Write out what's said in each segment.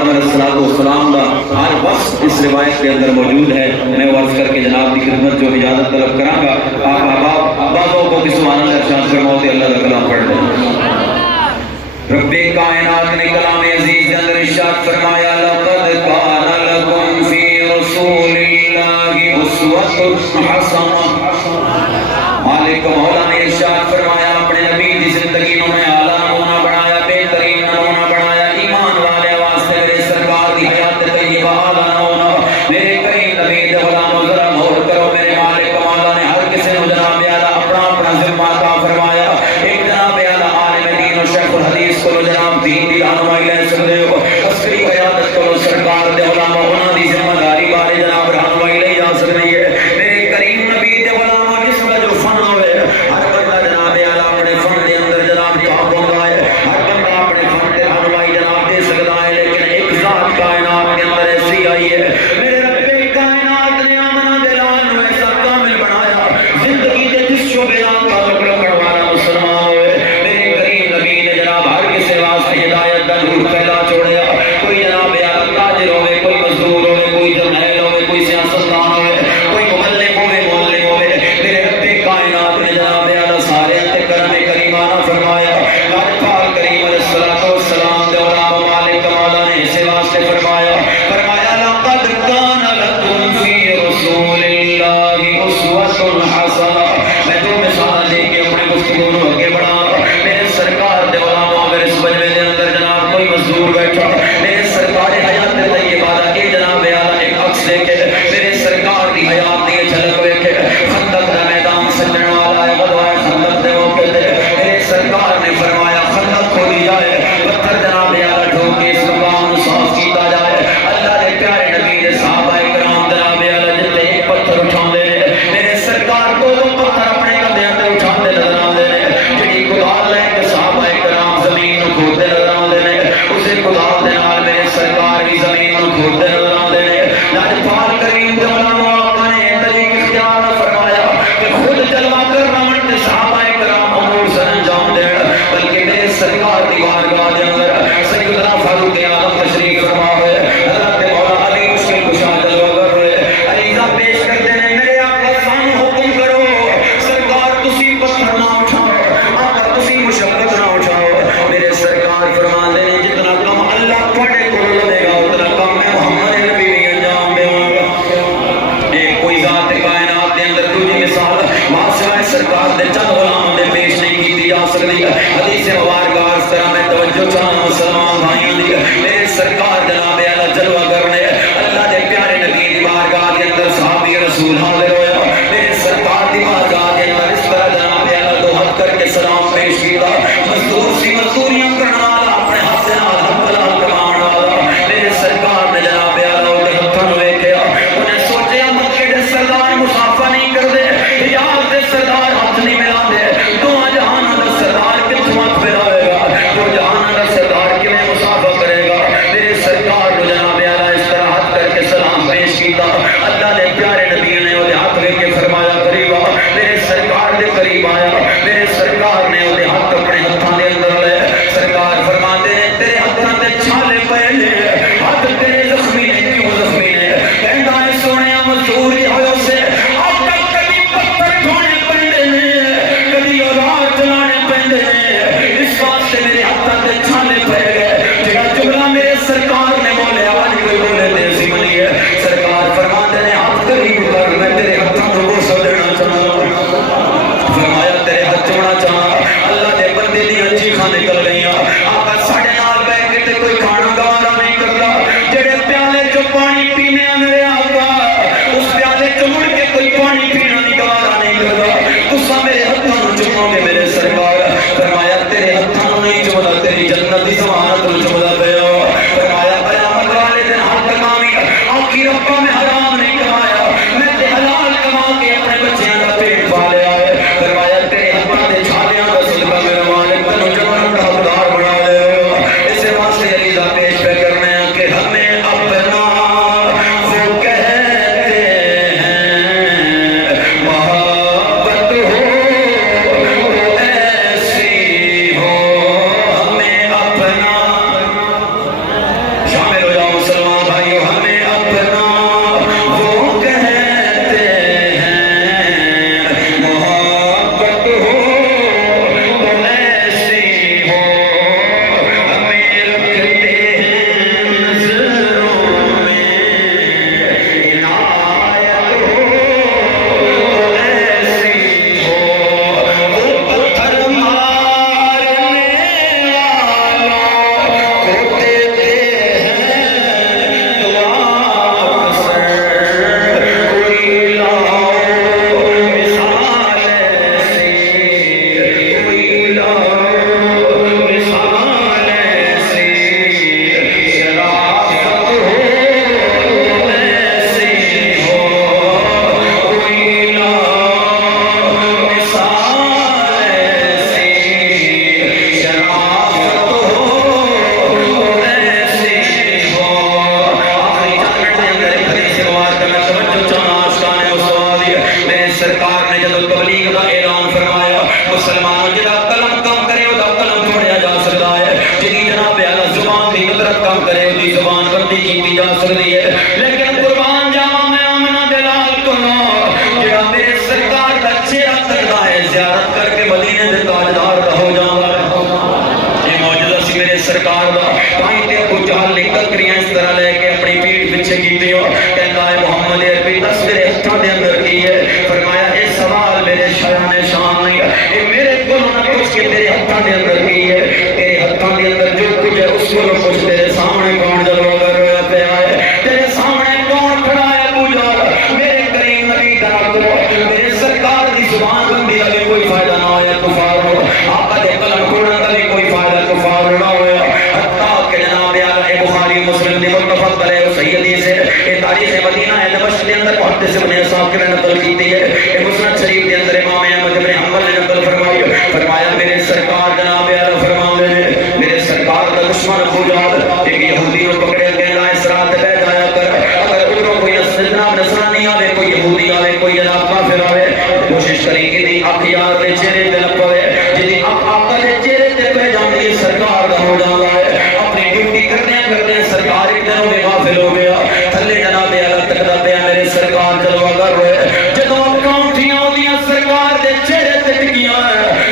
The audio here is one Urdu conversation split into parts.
السلام کا ہر وقت اس روایت کے اندر موجود ہے. میں عرض کر کے جناب کی خدمت جو اجازت طلب کراں گا آپ بابوں کو بھی سبحان اللہ ارشاد فرماؤ تے اللہ کا کلام پڑھ لیں. رب کائنات نے کلام عزیز کے اندر ارشاد فرمایا لقد کان لکم فی رسول اللہ اسوۃ حسنہ. مالک مولا نے ارشاد فرمایا اپنے نبی کی زندگی میں اعلیٰ نمونہ بنایا, بہترین نمونہ بنایا. ایمان والے واسطے میرے سرکار کی حیات طیبہ اعلیٰ نمونہ. میرے کریم نبی دے غلامو ذرا غور کرو, میرے مالک مولا نے ہر کسی کو جناب اعلیٰ اپنا اپنا ذمہ عطا فرمایا. ایک جناب اعلیٰ عالم دین و شیخ الحدیث کو جناب دین دی رہنمائی لے سکتے ہو, عسکری قیادت کو سرکار دے غلامو انہاں دی ذمہ داری والے جناب رہنمائی لے جا سکتی ہے. میرے کریم نبی دے غلامو جس میں جو فن ہوئے ہر بندہ جناب اعلیٰ اپنے فن دے اندر جناب کام ہوتا ہے, ہر بندہ اپنے فن دے رہنمائی جناب دے سکتا ہے. لیکن ایک ذات کائنات کے اندر ایسی آئی ہے, میرے رب کائنات نے آمنہ دلان میں ایسا کامل بنایا, زندگی دے جس شعبے نام تعلق رکھنے والا مسلمان ہوئے. میرے کریم نبی نے جناب ہر کسی واسطے ہدایت دا نور پھیلا چھوڑیا. کوئی جناب اعلیٰ تاجر ہوئے, کوئی مزدور ہوئے, کوئی جرنیل ہوئے, کوئی سیاستدان ہوئے, کوئی مبلغ ہوئے, مولوی ہوئے. میرے رب کائنات نے جناب اعلیٰ سارے تے کرم کریمانہ فرمایا. پاک کریم علیہ الصلوۃ والسلام دے غلام مالک مولا نے اس واسطے فرمایا لقد کان لکم فی رسول اللہ اسوۃ حسنہ. میں دو مثال دے کے اپنے گفتگو کو آگے بڑھا. میرے سرکار دے غلاموں اگر اس مجمع دے اندر جناب کوئی مزدور بیٹھا, میرے سرکار حیات طیبہ دا اے جناب اعلیٰ ایک عکس دیکھے, میرے سرکار دی حیات دی جھلک دیکھے. خندق دا میدان سجن والا ہے, غزوہ خندق دے موقع تے میرے سرکار نے فرمایا خندق کھولی جائے, پتھر جناب اعلیٰ ڈھو کے اس مقام صاف کیتا جائے. کرے دی زبان بندی کی جا سکتی ہے لیکن قربان جاواں میں آمنہ دلال کو جڑا میرے سرکار دا چہرہ کردا ہے زیارت کر کے مدینے دے تاجدار دا ہو جاوندا ہے یہ معجزہ سی میرے سرکار دا تائیں تے ابو جہل نے ککریاں اس طرح لے کے اپنی پیٹھ پیچھے کیتی ہو کہندا ہے محمد عربی دس میرے ہتھاں دے اندر کی ہے فرمایا اے سوال میرے شان شان نہیں اے میرے کول نہ پوچھ کے تیرے ہتھاں دے اندر کی ہے تیرے ہتھاں دے اندر جو کچھ ہے اس کو پوچھ تیرے سامنے کون جلوہ کر رہا پیا ہے تیرے سامنے کون کھڑا ہے ابو جہل میرے کریم نبی دا کرو میرے سرکار دی زبان بندی دا کوئی فائدہ نہ ہویا کفار ہو آقا دے قلم کھڑن دا بھی کوئی فائدہ کفار نہ ہویا حتیٰ کہ جناب اعلی بخاری مسلم دی متفق علیہ صحیح حدیث ہے یہ تاریخ مدینہ ہے دمشق کے اندر محدث ابن اسحاق نے نقل کی ہے یہ مسند شریف کے اندر امام احمد بن حنبل نے نقل فرمائی فرمایا میرے سرکار جناب اعلی فرماندے نے میرے سرکار دا دشمن ابو جہل ایک یہودی کو پکڑے کہنا اس رات پہ جایا کر اگر ادھروں کوئی جناب نصرانی آوے کوئی یہودی آوے کوئی جناب کافر آوے کوشش کریں کہ دی اکھ یار دے چہرے تے نہ پوے جدی اکھ آقا دے چہرے تے پہ جاندی ہے سرکار دا ہو جاندا ہے اپنی ڈیوٹی کرتے سرکار ایک دنوں میں غافل ہو گیا تھلے جناب اعلی تکدا پیا میرے سرکار جلوہ گر ہوئے جدوں اکاؤنٹیاں اودیاں سرکار دے چہرے تے ٹکیاں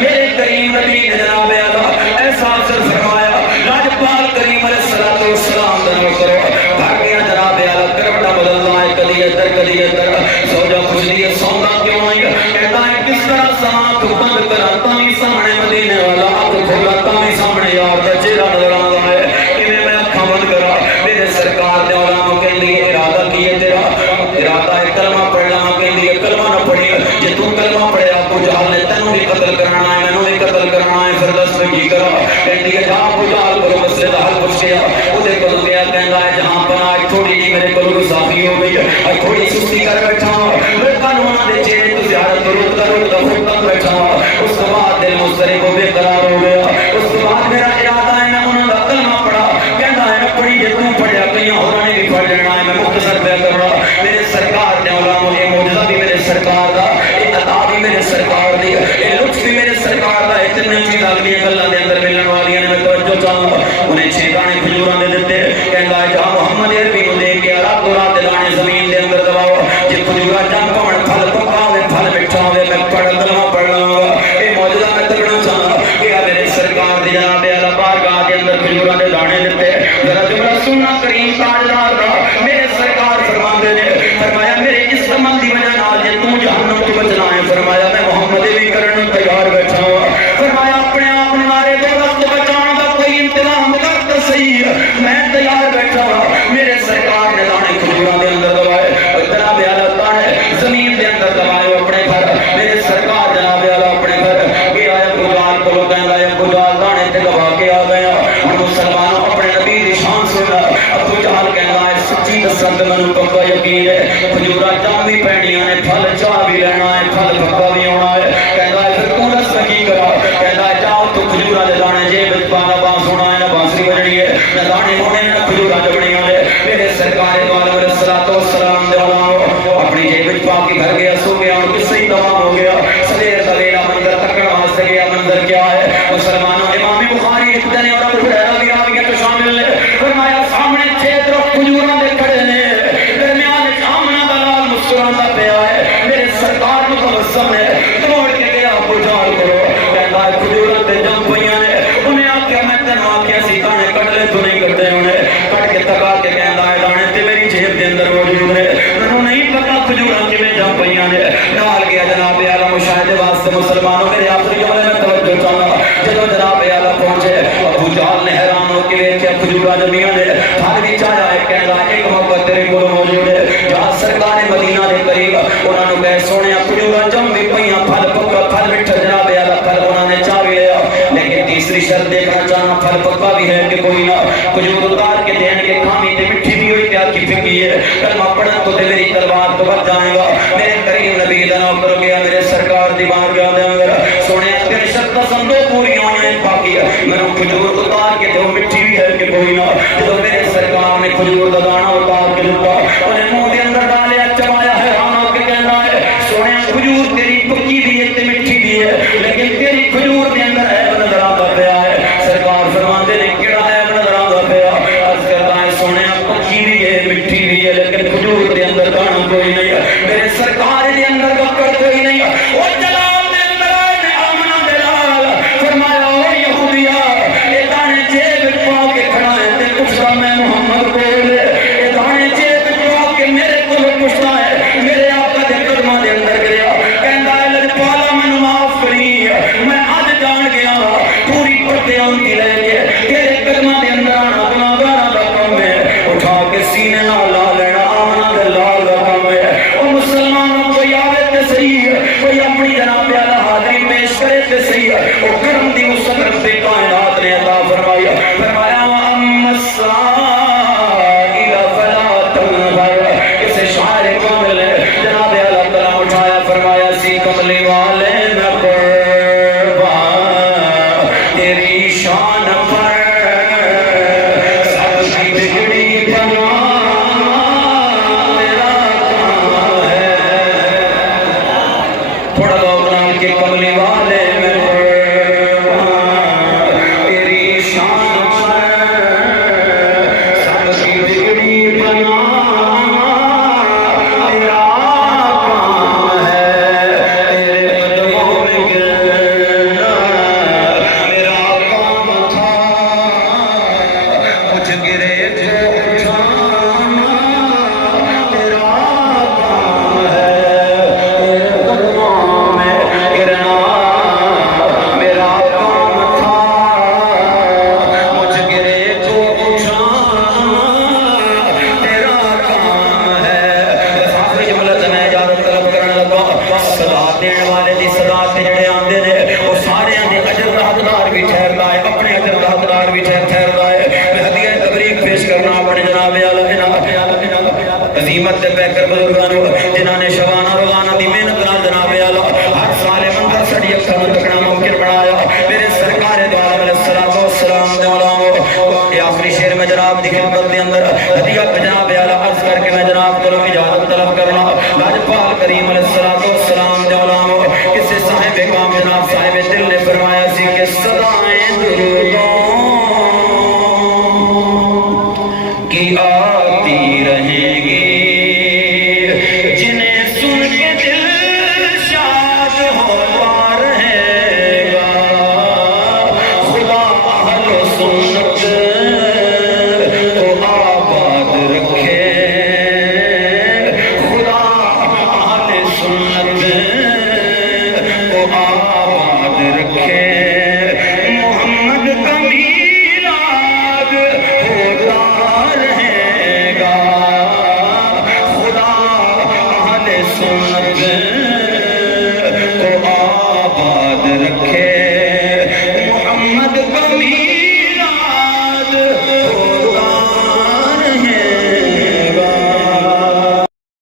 میرے کریم نبی نے جناب اعلی ایسا اثر فرمایا لاجپال کریم علیہ الصلوۃ والسلام دا نام کرو بھاگ گیا جناب اعلی کربلا بدلنا ہے کدی ادھر سوجا خوشی ہے سوندا کیوں نہیں کہتا ہے کس طرح ساں تو بند کراتا ہی سامنے مدینے والا ہاتھ کھولاتا ہی سامنے یار دا چہرہ نظر آندا ہے کہ میں اکھاں بند کرا میرے سرکار دے علماء کہندی ارادہ کی ہے تیرا ارادہ ہے کلمہ پڑھنا کہندی ہے کلمہ نہ پڑھی جے تو کلمہ پڑھیا ابو جہل نے تینوں بھی قتل کرنا ہے مینوں بھی قتل کرنا ہے پھر دس میں کی کرا کہندی ہے جہاں ابو جہل کو مسئلے دا حل پوچھ گیا اودے کول گیا کہندا ہے جہاں پناہ تھوڑی جی میرے کول گستاخی ہو گئی ہے تھوڑی سستی کر بیٹھا لوکاں نوں انہاں دے چہرے تو زیارت روکتا پھٹتا بیٹھا اس کے بعد دل مضطرب و بے قرار ہو گیا اس کے بعد میرا ارادہ ہے میں انہاں دا کلمہ پڑھا کہندا ہے میں پڑھی جے تو پڑھیا کئیاں ہوراں نے بھی پڑھ لینا ہے میں مختصر پہ کر رہا میرے سرکار دے علماء یہ معجزہ بھی میرے سرکار دا یہ عطا بھی میرے سرکار دی یہ لطف بھی میرے سرکار دا اتنے چیز اگلی گلاں دے اندر ملن والیاں نے میں توجہ چاہوں انہیں 6 دانے کھجوراں دے دتے کہندا ہے جا محمد عربی نوں دے کے راتوں رات دانے زمین دے اندر دباؤ جے کھجورا جان پاون پھل پکاوے پھل مٹھاوے میں پڑھ کلمہ پڑھنا یہ معجزہ میں کرنا چاہنا کہ میرے سرکار دی جناب اعلی بارگاہ دے اندر کھجوراں دے دانے دتے ذرا جملہ سننا کریم تاجدار دا میرے سرکار فرماندے نے فرمایا میرے اس عمل دی وجہ نال جے تو جہنم تو بچنا ہے فرمایا میں محمد بھی کرن تیار بیٹھا ہوں فرمایا اپنے آپ نارے دے وقت بچان دا کوئی انتظام کر تے صحیح میں تیار بیٹھا ہوں میرے سرکار نے دانے کھجوراں دے اندر دبائے جناب اعلی دانے زمین دے اندر دبائے اپنے گھر میرے سرکار جناب اعلی اپنے گھر گیا ابو جہل کو کہندا ہے ابو جہل دانے تے دبا کے آ گیا مسلمانوں اپنے نبی دی شان سنا ابو جہل کہندا ہے سچی دسن تے مینوں پکا یقین ہے کھجورا جام بھی پینیاں نے پھل چاہ بھی لینا ہے پھل پکا بھی ہونا ہے کہندا ہے پھر تو دس کی کرا کہندا ہے جاؤ تو کھجورا دے دانے جے وچ پانا بانس ہونا ہے نہ بانسری بجنی ہے نہ دانے ہونے نہ کھجورا جبنی ہے میرے سرکار دو علیہ الصلوۃ والسلام دے علماء اپنی جیب وچ پا کے گھر گیا سو گیا اور قصہ ہی تمام ہو گیا سویر دا ویلا منظر تکڑا واسطے گیا منظر کیا ہے مسلمانوں امام بخاری ابن اور ابو ہریرہ بھی راویوں میں شامل نے فرمایا سامنے 6 طرف کھجوراں دے کھڑے نے درمیان وچ آمنہ دا لال مسکراتا پیا ہے میرے سرکار نوں تبسم ہے دوڑ کے گیا ابو جہل کو کہندا ہے کھجوراں تے جم پئیاں نے انہیں آکھیا میں تینوں آکھیا سی دانے کڈ لے تو نہیں کڈے ہونے کٹ کے تکا کے کہندا ہے دانے تے میری جیب دے اندر موجود نے مینوں نہیں پتہ کھجوراں کیویں جم پئیاں نے نال گیا جناب اعلی مشاہدے واسطے مسلمانوں میرے آخری جملے میں توجہ چاہنا جدوں جناب اعلی پہنچے ابو جہل نے حیران ہو کے ویکھیا کھجوراں جمیاں نے پھل بھی چاہیا ہے کہندا ہے ایک موقع تیرے کول موجود ہے جہاں سرکار مدینہ دے قریب انہاں نوں کہے سونیا کھجوراں جم بھی پئیاں پھل پکا پھل مٹھا جناب اعلی پھل انہاں نے چاہ بھی لیا لیکن تیسری شرط دیکھنا چاہنا پھل پکا بھی ہے کہ کوئی نہ کھجور اتار کے دین کے کھانی تے مٹھی بھی ہوئی تیار کی پھکی ہے کلمہ پڑھن تو تے میری تلوار تو بچ جائے گا میرے کریم نبی دا نام کرو گیا میرے سرکار دی بارگاہ دے اندر سونے تیری شرط سندو پوری ہوئیں باقی ہے میں کھجور اتار کے تو مٹھی بھی ہے کہ کوئی نہ جب میرے سرکار نے کھجور دا دانا اتار کے دیتا انہیں منہ دے اندر ڈالیا چبایا حیران ہو کے کہنا ہے سونے کھجور تیری پکی بھی ہے تے مٹھی بھی ہے لیکن تیری کھجور دے اندر عیب نظر آتا پیا ہے سرکار فرماندے نے کیڑا عیب نظر آتا پیا عرض کرنا اپنے جناب عظیمت دے پیکر بزرگانوں جنہاں نے شبانہ روزانہ دی محنت نال جناب ہر سال منظر سڑی اکھاں نوں تکنا ممکن بنایا میرے سرکار دو عالم علیہ السلام دے علماء یہ آخری شعر میں جناب دی خدمت دے اندر ہدیہ جناب عرض کر کے میں جناب کو اجازت طلب کرنا لاجپال کریم علیہ السلام دے علماء کسی صاحب کام جناب صاحب دل نے فرمایا سی کہ صدائیں درودوں کی آتی